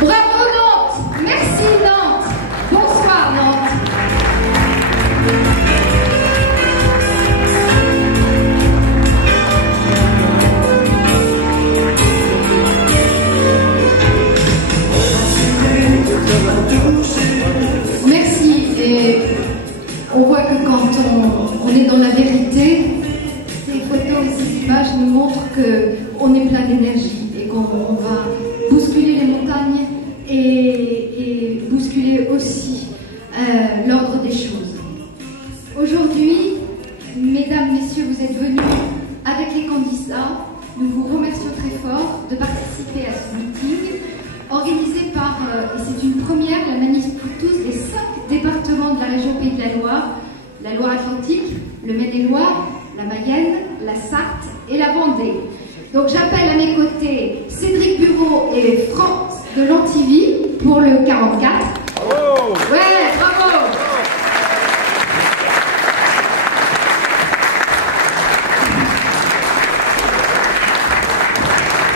Bravo Nantes! Merci Nantes! Bonsoir Nantes! Merci. Et on voit que quand on est dans la vérité, ces photos et ces images nous montrent qu'on est plein d'énergie et qu'on va bousculer les montagnes et bousculer aussi l'ordre des choses. Aujourd'hui, mesdames, messieurs, vous êtes venus avec les candidats. Nous vous remercions très fort de participer à ce meeting organisé par, et c'est une première, la Manif pour tous des 5 départements de la région Pays de la Loire-Atlantique, le Maine-et-Loire, la Mayenne, la Sarthe et la Vendée. Donc j'appelle à mes côtés Cédric Bureau et France de l'Antivie pour le 44. Bravo! Ouais, bravo!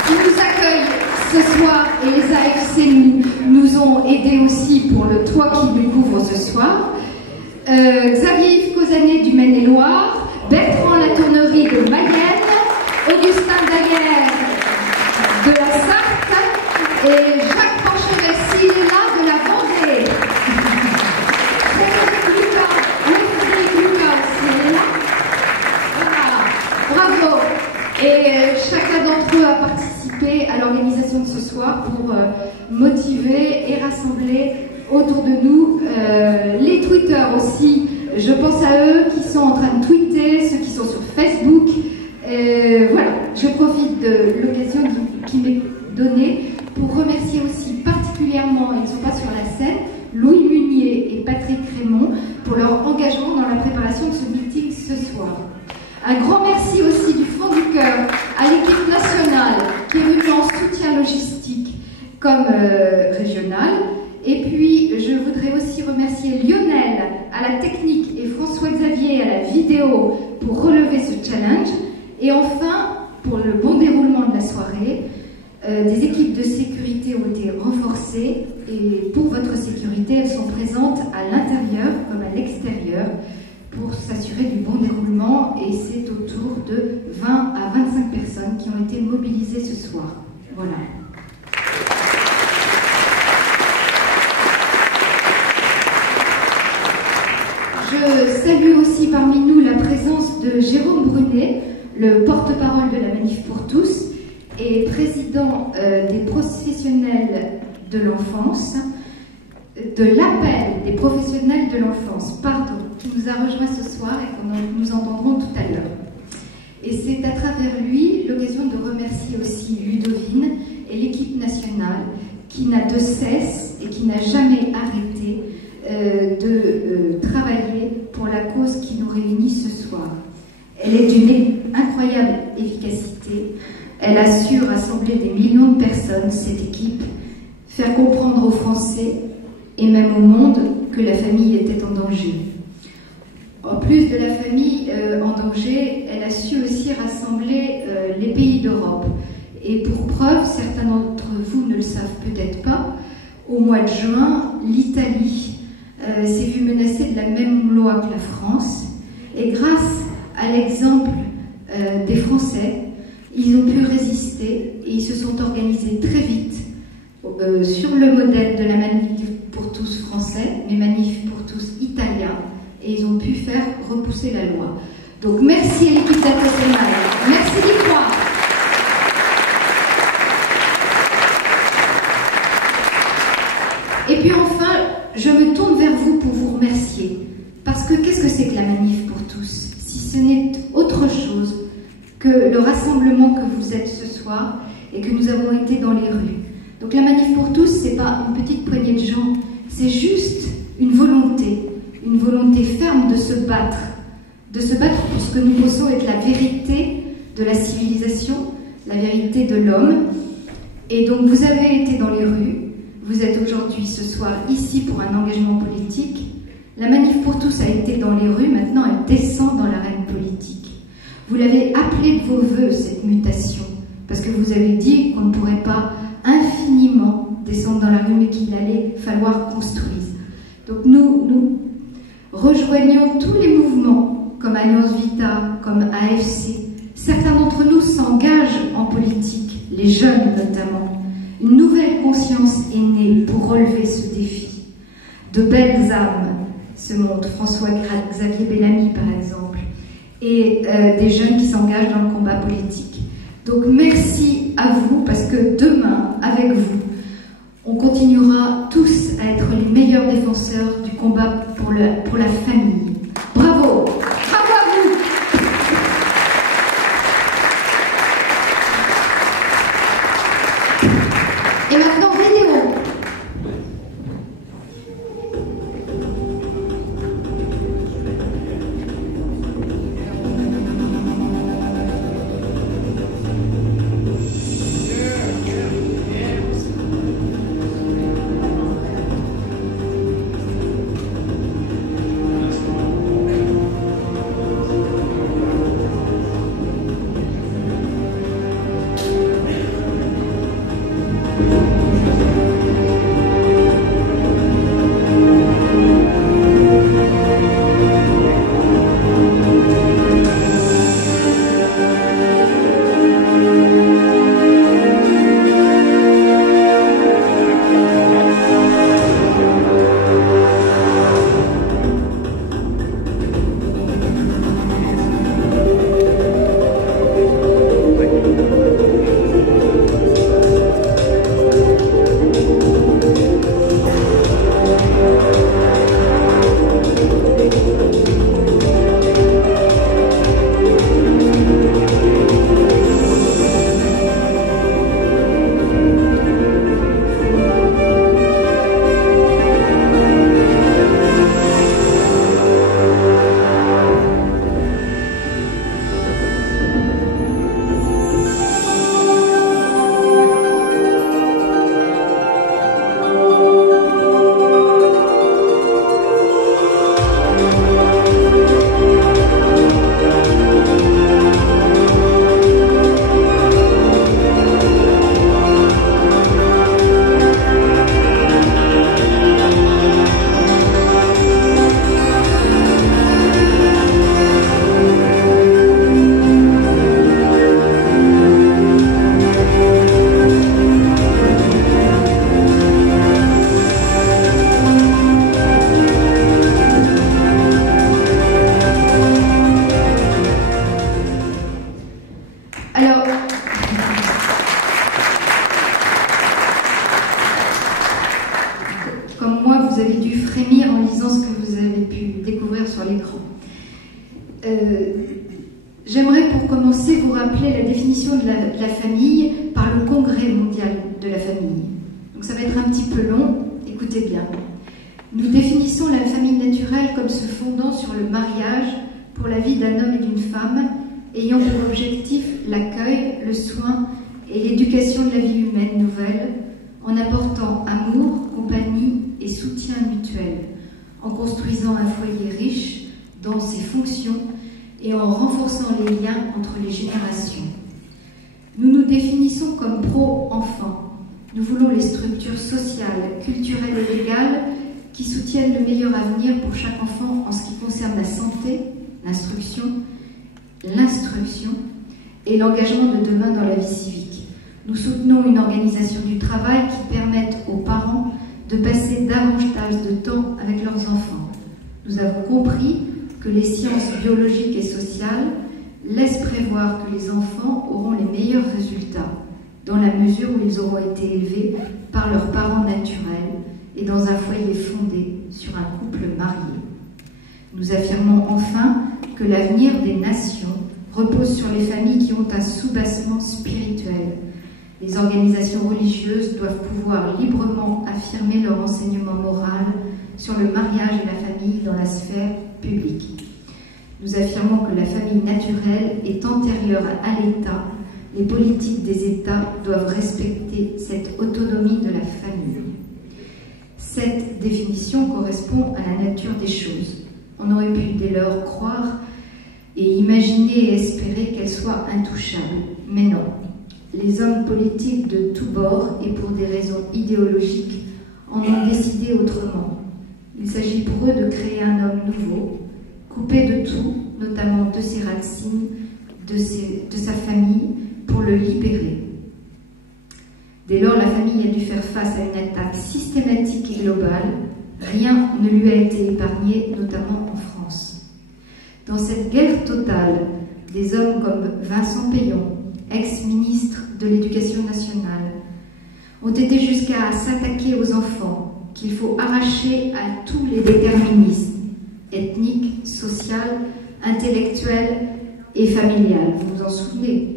Qui nous accueillent ce soir et les AFC nous ont aidés aussi pour le toit qui nous couvre ce soir. Xavier Yves Causanet du Maine-et-Loire, Bertrand Latournerie de Mayenne, Augustin Daguerre de la Sarthe et Jacques Pancheressi là de la Vendée. Frédéric Lucas aussi est là. Voilà, bravo. Et chacun d'entre eux a participé à l'organisation de ce soir pour motiver et rassembler autour de nous les tweeters aussi. Je pense à eux qui sont en train de tweeter, ceux qui sont sur Facebook. Voilà, je profite de l'occasion qui m'est donnée pour remercier aussi particulièrement, ils ne sont pas sur la scène, Louis Munier et Patrick Raymond pour leur engagement dans la préparation de ce meeting ce soir. Un grand merci aussi du fond du cœur à l'équipe nationale qui est venue en soutien logistique comme régional. Et puis, je voudrais aussi remercier Lionel à la technique et François-Xavier à la vidéo pour relever ce challenge. Et enfin, pour le bon déroulement de la soirée, des équipes de sécurité ont été renforcées et pour votre sécurité, elles sont présentes à l'intérieur comme à l'extérieur pour s'assurer du bon déroulement et c'est autour de 20 à 25 personnes qui ont été mobilisées ce soir. Voilà. Je salue aussi parmi nous la présence de Jérôme Brunet, le porte-parole de la Manif pour tous et président des professionnels de l'enfance, de l'appel des professionnels de l'enfance, pardon, qui nous a rejoint ce soir et que nous entendrons tout à l'heure. Et c'est à travers lui l'occasion de remercier aussi Ludovine et l'équipe nationale qui n'a de cesse et qui n'a jamais arrêté de travailler pour la cause qui nous réunit ce soir. Elle est d'une incroyable efficacité. Elle a su rassembler des millions de personnes, cette équipe, faire comprendre aux Français et même au monde que la famille était en danger. En plus de la famille en danger, elle a su aussi rassembler les pays d'Europe. Et pour preuve, certains d'entre vous ne le savent peut-être pas, au mois de juin, l'Italie s'est vue menacée de la même loi que la France. Et grâce à l'exemple des Français, ils ont pu résister et ils se sont organisés très vite sur le modèle de la Manif pour tous français, mais Manif pour tous italien, et ils ont pu faire repousser la loi. Donc merci à l'équipe nationale, merci d'y croire. Et puis enfin, je me tourne vers vous pour vous remercier, parce que qu'est-ce que c'est que la Manif pour tous, si ce n'est autre chose que le rassemblement que vous êtes ce soir et que nous avons été dans les rues. Donc la Manif pour tous, c'est pas une petite poignée de gens, c'est juste une volonté ferme de se battre pour ce que nous pensons être la vérité de la civilisation, la vérité de l'homme. Et donc vous avez été dans les rues, vous êtes aujourd'hui ce soir ici pour un engagement politique. La Manif pour tous a été dans les rues, maintenant elle descend dans l'arène politique. Vous l'avez appelé de vos voeux, cette mutation, parce que vous avez dit qu'on ne pourrait pas infiniment descendre dans la rue, mais qu'il allait falloir construire. Donc nous rejoignons tous les mouvements, comme Alliance Vita, comme AFC. Certains d'entre nous s'engagent en politique, les jeunes notamment. Une nouvelle conscience est née pour relever ce défi. De belles âmes se montrent, François-Xavier Bellamy par exemple, et des jeunes qui s'engagent dans le combat politique. Donc merci à vous, parce que demain, avec vous, on continuera tous à être les meilleurs défenseurs du combat pour la famille. Bravo! Bravo à vous! Et maintenant, vidéo. J'aimerais pour commencer vous rappeler la définition de la famille par le Congrès mondial de la famille. Donc ça va être un petit peu long, écoutez bien. Nous définissons la famille naturelle comme se fondant sur le mariage pour la vie d'un homme et d'une femme, ayant pour objectif l'accueil, le soin et l'éducation de la vie humaine nouvelle, en apportant amour, compagnie et soutien mutuel, en construisant un foyer riche dans ses fonctions et en renforçant les liens entre les générations. Nous nous définissons comme pro-enfant. Nous voulons les structures sociales, culturelles et légales qui soutiennent le meilleur avenir pour chaque enfant en ce qui concerne la santé, l'instruction et l'engagement de demain dans la vie civique. Nous soutenons une organisation du travail qui permette aux parents de passer davantage de temps avec leurs enfants. Nous avons compris que les sciences biologiques et sociales laissent prévoir que les enfants auront les meilleurs résultats dans la mesure où ils auront été élevés par leurs parents naturels et dans un foyer fondé sur un couple marié. Nous affirmons enfin que l'avenir des nations repose sur les familles qui ont un soubassement spirituel. Les organisations religieuses doivent pouvoir librement affirmer leur enseignement moral sur le mariage et la famille dans la sphère publique. Nous affirmons que la famille naturelle est antérieure à l'État. Les politiques des États doivent respecter cette autonomie de la famille. Cette définition correspond à la nature des choses. On aurait pu dès lors croire et imaginer et espérer qu'elle soit intouchable. Mais non. les hommes politiques de tous bords et pour des raisons idéologiques en ont décidé autrement. Il s'agit pour eux de créer un homme nouveau, coupé de tout, notamment de ses racines, de sa famille, pour le libérer. Dès lors, la famille a dû faire face à une attaque systématique et globale. Rien ne lui a été épargné, notamment en France. Dans cette guerre totale, des hommes comme Vincent Peillon, ex-ministre de l'Éducation nationale, ont été jusqu'à s'attaquer aux enfants, qu'il faut arracher à tous les déterminismes, ethniques, social, intellectuels et familial. Vous vous en souvenez?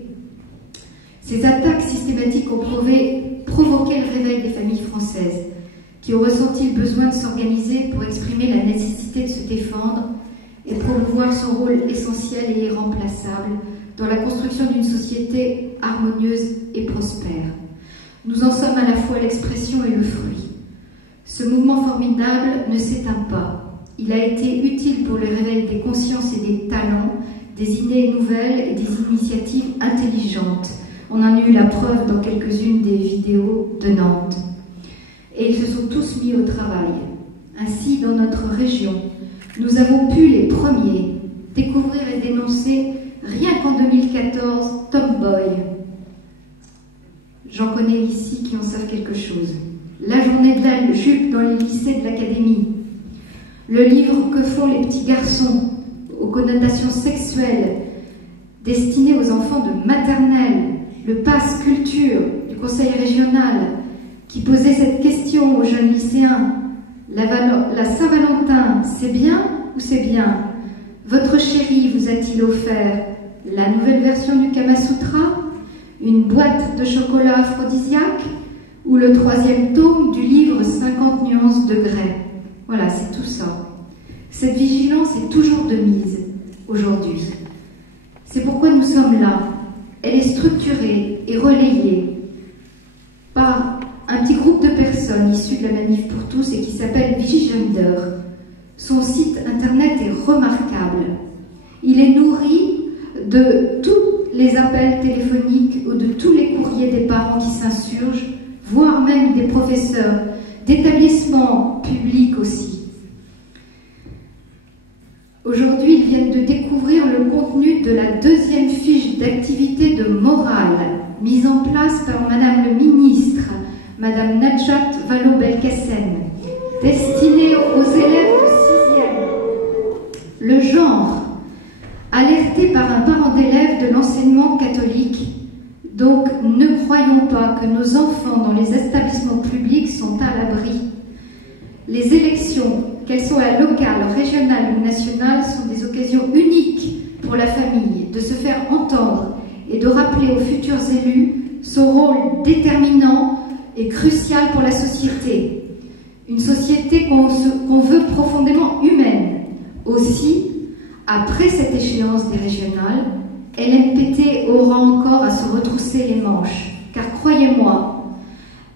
Ces attaques systématiques ont provoqué le réveil des familles françaises, qui ont ressenti le besoin de s'organiser pour exprimer la nécessité de se défendre et promouvoir son rôle essentiel et irremplaçable dans la construction d'une société harmonieuse et prospère. Nous en sommes à la fois l'expression et le fruit. Ce mouvement formidable ne s'éteint pas. Il a été utile pour le réveil des consciences et des talents, des idées nouvelles et des initiatives intelligentes. On en a eu la preuve dans quelques-unes des vidéos de Nantes. Et ils se sont tous mis au travail. Ainsi, dans notre région, nous avons pu, les premiers, découvrir et dénoncer, rien qu'en 2014, Tomboy. J'en connais ici qui en savent quelque chose. La journée de la jupe dans les lycées de l'académie. Le livre Que font les petits garçons, aux connotations sexuelles, destiné aux enfants de maternelle. Le pass culture du conseil régional, qui posait cette question aux jeunes lycéens. La Saint-Valentin, c'est bien ou c'est bien? Votre chéri vous a-t-il offert la nouvelle version du Kama Sutra, une boîte de chocolat aphrodisiaque ou le 3e tome du livre 50 nuances de Grey? Voilà, c'est tout ça. Cette vigilance est toujours de mise aujourd'hui. C'est pourquoi nous sommes là. Elle est structurée et relayée par un petit groupe de personnes issues de la Manif pour tous et qui s'appelle Vigigender. Son site internet est remarquable. Il est nourri de tous les appels téléphoniques ou de tous les courriers des parents qui s'insurgent, voire même des professeurs, d'établissements publics aussi. Aujourd'hui, ils viennent de découvrir le contenu de la 2e fiche d'activité de morale mise en place par Madame le ministre, Madame Najat Vallaud-Belkacem, destinée aux élèves de 6e. Le genre, alerté par un parent d'élève de l'enseignement catholique. Donc, ne croyons pas que nos enfants dans les établissements publics sont à l'abri. Les élections, qu'elles soient locales, régionales ou nationales, sont des occasions uniques pour la famille de se faire entendre et de rappeler aux futurs élus son rôle déterminant et crucial pour la société. Une société qu'on veut profondément humaine. Aussi, après cette échéance des régionales, LMPT aura encore à se retrousser les manches. Car croyez-moi,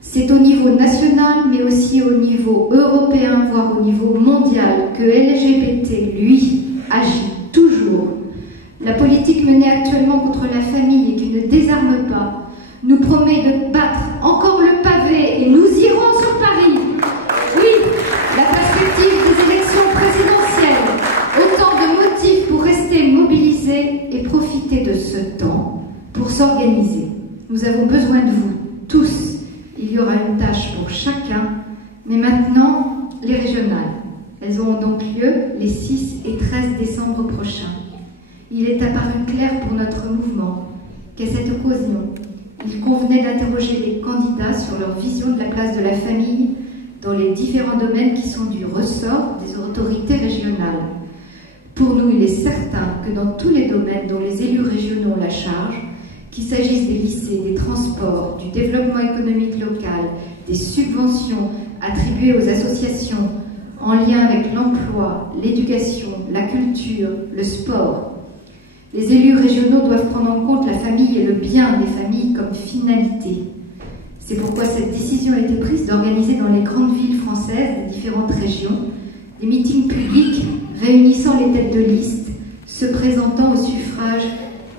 c'est au niveau national, mais aussi au niveau européen, voire au niveau mondial, que LGBT, lui, agit toujours. La politique menée actuellement contre la famille et qui ne désarme pas, nous promet de battre encore le pavé et nous irons sur Paris. Oui, la perspective des élections présidentielles, autant de motifs pour rester mobilisés et profiter de ce temps pour s'organiser. Nous avons besoin de vous, tous. Il y aura une tâche pour chacun, mais maintenant, les régionales. Elles auront donc lieu les 6 et 13 décembre prochains. Il est apparu clair pour notre mouvement qu'à cette occasion, il convenait d'interroger les candidats sur leur vision de la place de la famille dans les différents domaines qui sont du ressort des autorités régionales. Pour nous, il est certain que dans tous les domaines dont les élus régionaux ont la charge, qu'il s'agisse des lycées, des transports, du développement économique local, des subventions attribuées aux associations en lien avec l'emploi, l'éducation, la culture, le sport, les élus régionaux doivent prendre en compte la famille et le bien des familles comme finalité. C'est pourquoi cette décision a été prise d'organiser dans les grandes villes françaises des différentes régions des meetings publics réunissant les têtes de liste, se présentant au suffrage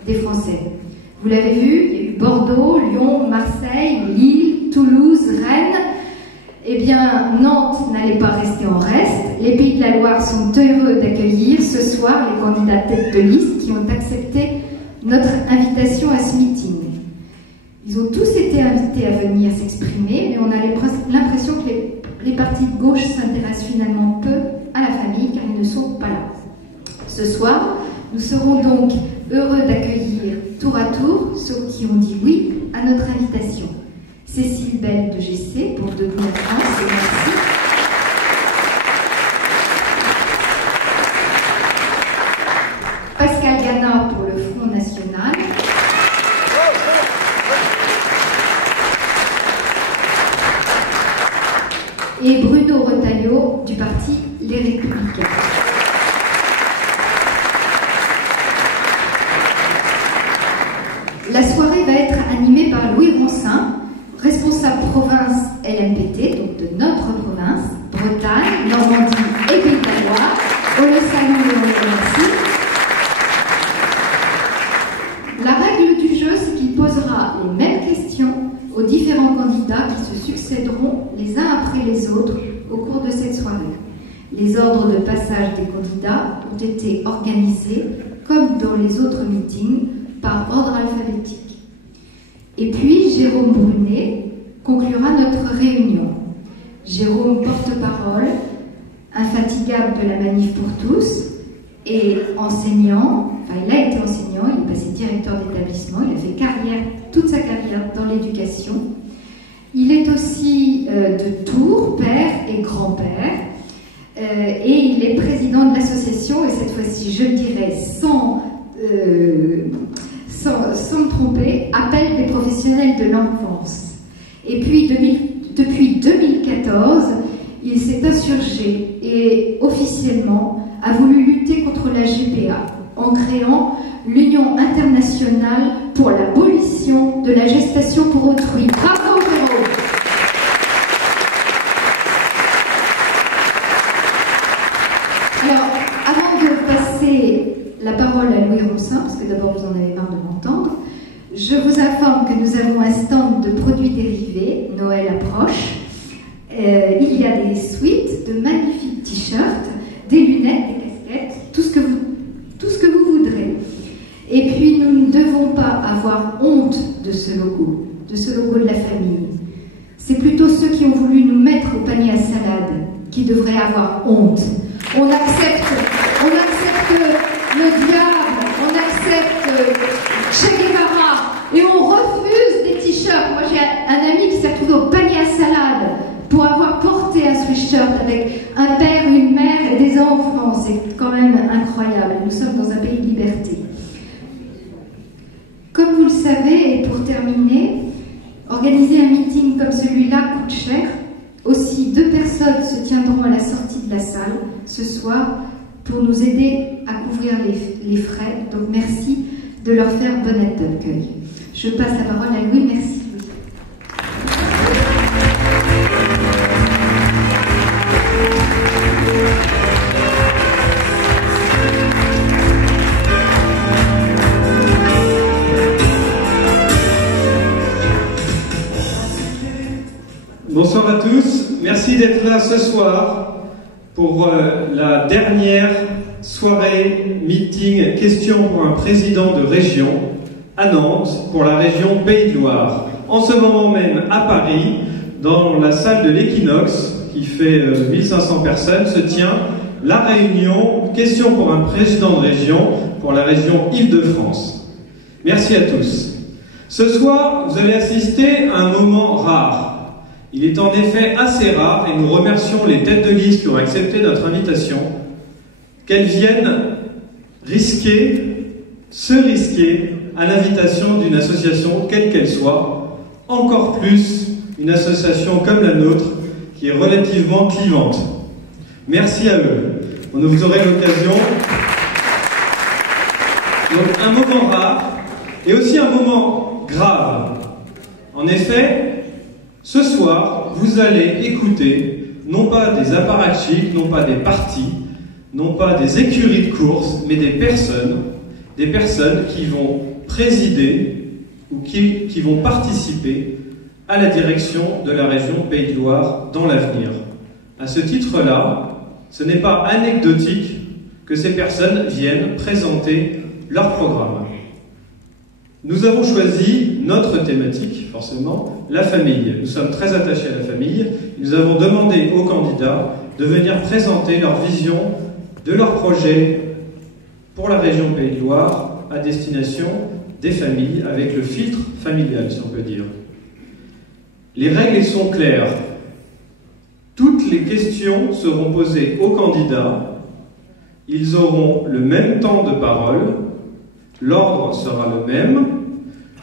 des Français. Vous l'avez vu, il y a eu Bordeaux, Lyon, Marseille, Lille, Toulouse, Rennes. Eh bien, Nantes n'allait pas rester en reste. Les Pays de la Loire sont heureux d'accueillir ce soir les candidats tête de liste qui ont accepté notre invitation à ce meeting. Ils ont tous été invités à venir s'exprimer, mais on a l'impression que les partis de gauche s'intéressent finalement peu à la famille, car ils ne sont pas là. Ce soir, nous serons donc heureux d'accueillir tour à tour ceux qui ont dit oui à notre invitation. Cécile Bell de GC pour Debout la France, et merci. Pascal Gana pour le Front National. Et Bruno Retailleau du parti Les Républicains. La soirée va être animée par Louis Ronsin, responsable province LMPT, donc de notre province, Bretagne, Normandie et Pays de la Loire. On le salue et on le remercie. La règle du jeu, c'est qu'il posera les mêmes questions aux différents candidats qui se succéderont les uns après les autres au cours de cette soirée. Les ordres de passage des candidats ont été organisés, comme dans les autres meetings, par ordre alphabétique. Et puis, Jérôme Brunet conclura notre réunion. Jérôme, porte-parole, infatigable de la Manif pour tous, et enseignant, enfin il a été enseignant, il est passé directeur d'établissement, il a fait carrière, toute sa carrière dans l'éducation. Il est aussi de Tours, père et grand-père, et il est président de l'association, et cette fois-ci je le dirai sans me tromper, Appel des professionnels de l'enfance. Et puis depuis 2014, il s'est insurgé et officiellement a voulu lutter contre la GPA en créant l'Union internationale pour l'abolition de la gestation pour autrui. Bravo Jérôme! Alors, avant de passer la parole à Louis Ronsin, parce que d'abord vous en avez marre de m'entendre, je vous informe que nous avons un stand de produits dérivés, Noël approche. Il y a des suites, de magnifiques t-shirts, des lunettes, des casquettes, tout ce que vous voudrez. Et puis nous ne devons pas avoir honte de ce logo de la famille. C'est plutôt ceux qui ont voulu nous mettre au panier à salade qui devraient avoir honte. On accepte le diable, on accepte Che Guevara, et on refuse des t-shirts. Moi j'ai un ami qui s'est retrouvé au panier à salade pour avoir porté un sweatshirt avec un père, une mère et des enfants. C'est quand même incroyable. Nous sommes dans un pays de liberté. Comme vous le savez, et pour terminer, organiser un meeting comme celui-là coûte cher. Aussi, 2 personnes se tiendront à la sortie de la salle ce soir pour nous aider à couvrir les frais. Donc merci de leur faire bon accueil. Je passe la parole à Louis. Merci. Bonsoir à tous, merci d'être là ce soir pour la dernière soirée meeting question pour un président de région à Nantes pour la région Pays de Loire. En ce moment même à Paris, dans la salle de l'Equinox qui fait 1500 personnes, se tient la réunion question pour un président de région pour la région Île-de-France. Merci à tous. Ce soir, vous allez assister à un moment rare. Il est en effet assez rare, et nous remercions les têtes de liste qui ont accepté notre invitation, qu'elles viennent se risquer à l'invitation d'une association, quelle qu'elle soit, encore plus une association comme la nôtre, qui est relativement clivante. Merci à eux. Vous aurez l'occasion. Donc un moment rare, et aussi un moment grave. En effet, ce soir, vous allez écouter non pas des apparatchiks, non pas des partis, non pas des écuries de course, mais des personnes qui vont présider ou qui vont participer à la direction de la région Pays de Loire dans l'avenir. À ce titre-là, ce n'est pas anecdotique que ces personnes viennent présenter leur programme. Nous avons choisi notre thématique, forcément, la famille. Nous sommes très attachés à la famille. Nous avons demandé aux candidats de venir présenter leur vision de leur projet pour la région Pays de Loire à destination des familles, avec le filtre familial, si on peut dire. Les règles sont claires. Toutes les questions seront posées aux candidats. Ils auront le même temps de parole. L'ordre sera le même.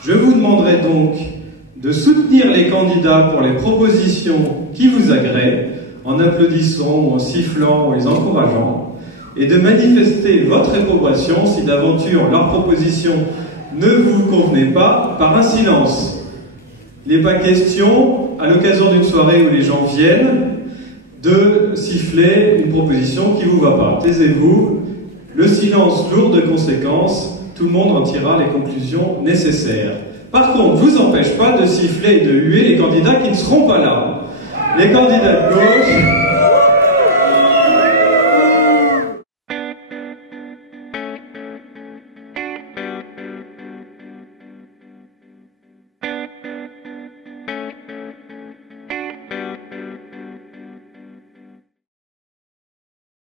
Je vous demanderai donc de soutenir les candidats pour les propositions qui vous agréent, en applaudissant ou en sifflant ou en les encourageant, et de manifester votre approbation si d'aventure leur proposition ne vous convenait pas par un silence. Il n'est pas question, à l'occasion d'une soirée où les gens viennent, de siffler une proposition qui ne vous va pas. Taisez-vous, le silence lourd de conséquences, tout le monde en tirera les conclusions nécessaires. Par contre, je ne vous empêche pas de siffler et de huer les candidats qui ne seront pas là. Les candidats de gauche,